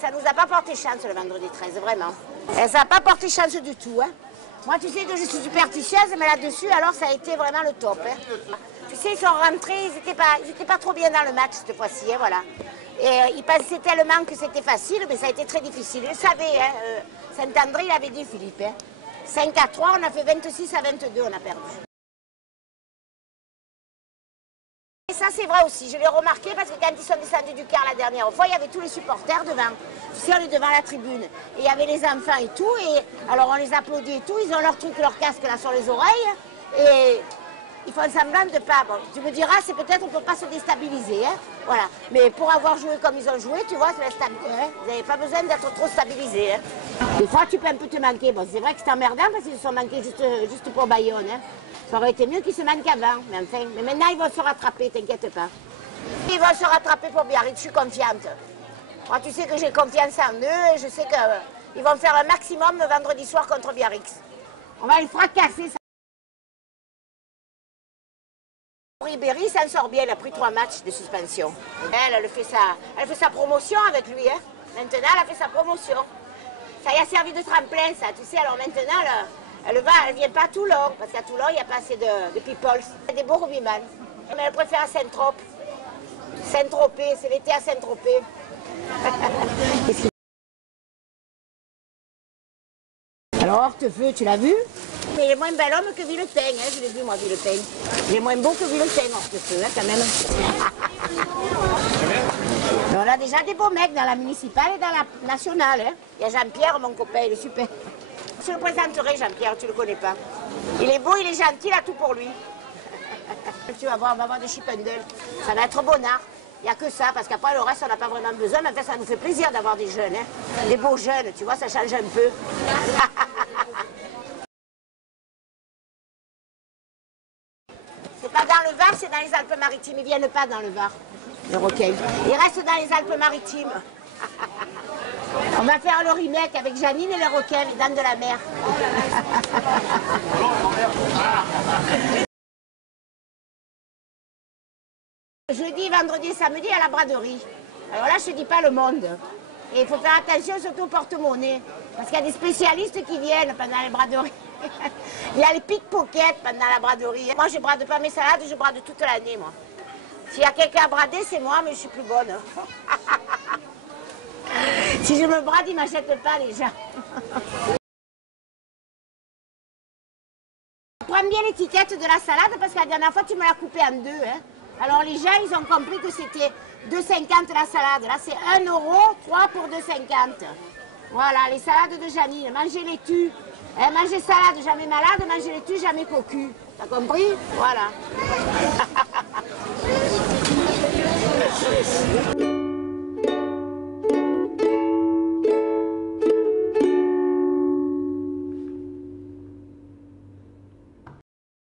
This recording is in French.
ça nous a pas porté chance le vendredi 13, vraiment. Et ça n'a pas porté chance du tout. Hein. Moi, tu sais que je suis superstitieuse, mais là-dessus, alors ça a été vraiment le top. Hein. Tu sais, ils sont rentrés, ils étaient pas trop bien dans le match cette fois-ci, hein, voilà. Et ils pensaient tellement que c'était facile, mais ça a été très difficile. Je savais, hein, Saint-André, il avait dit Philippe. Hein. 5-3, on a fait 26-22, on a perdu. Et ça, c'est vrai aussi, je l'ai remarqué parce que quand ils sont descendus du car la dernière fois, il y avait tous les supporters devant. Tu sais, on est devant la tribune. Et il y avait les enfants et tout, et alors on les applaudit et tout, ils ont leur truc, leur casque là sur les oreilles, et ils font semblant de pas. Bon, tu me diras, c'est peut-être on ne peut pas se déstabiliser, hein, voilà. Mais pour avoir joué comme ils ont joué, tu vois, hein, vous n'avez pas besoin d'être trop stabilisé. Hein. Des fois, tu peux un peu te manquer. Bon, c'est vrai que c'est emmerdant parce qu'ils se sont manqués juste pour Bayonne. Hein. Ça aurait été mieux qu'ils se manquent avant, mais enfin. Mais maintenant, ils vont se rattraper, t'inquiète pas. Ils vont se rattraper pour Biarritz, je suis confiante. Moi, tu sais que j'ai confiance en eux et je sais qu'ils vont faire un maximum le vendredi soir contre Biarritz. On va les fracasser, ça. Ribéry s'en sort bien, elle a pris 3 matchs de suspension. Elle fait sa promotion avec lui. Hein. Maintenant, elle a fait sa promotion. Ça y a servi de tremplin, ça, tu sais. Alors maintenant, elle ne vient pas à Toulon, parce qu'à Toulon, il n'y a pas assez de people. C'est des beaux rugbyman. Mais elle préfère à Saint-Tropez. Saint-Tropez, c'est l'été à Saint-Tropez. Alors, Hortefeux, tu l'as vu? Mais il est moins bel homme que Villepin, hein, je l'ai vu moi, Villepin. Il est moins beau que Villepin, Hortefeux, hein, quand même. Mais on a déjà des beaux mecs dans la municipale et dans la nationale. Hein. Il y a Jean-Pierre, mon copain, il est super. Je le présenterai, Jean-Pierre, tu ne le connais pas. Il est beau, il est gentil, il a tout pour lui. Tu vas voir, on va avoir des chipendales. Ça va être bonnard. Il n'y a que ça, parce qu'après le reste, on n'a pas vraiment besoin. Mais enfin, ça nous fait plaisir d'avoir des jeunes. Hein. Des beaux jeunes, tu vois, ça change un peu. C'est pas dans le Var, c'est dans les Alpes-Maritimes. Ils ne viennent pas dans le Var, les requins. Ils restent dans les Alpes-Maritimes. On va faire le remake avec Janine et les requins, les dents de la mer. Jeudi, vendredi, samedi à la braderie. Alors là, je ne te dis pas le monde. Et il faut faire attention surtout au porte-monnaie. Parce qu'il y a des spécialistes qui viennent pendant les braderies. Il y a les pickpockets pendant la braderie. Moi, je ne brade pas mes salades, je brade toute l'année, moi. S'il y a quelqu'un à brader, c'est moi, mais je suis plus bonne. Si je me brade, ils ne m'achètent pas, les gens. Prends bien l'étiquette de la salade, parce que la dernière fois, tu me l'as coupée en 2. Hein. Alors, les gens, ils ont compris que c'était 2,50 la salade. Là, c'est 1 €, 3 pour 2,50. Voilà, les salades de Janine. Mangez les tues. Hein, mangez salade, jamais malade. Mangez les tues, jamais cocu. T'as compris? Voilà.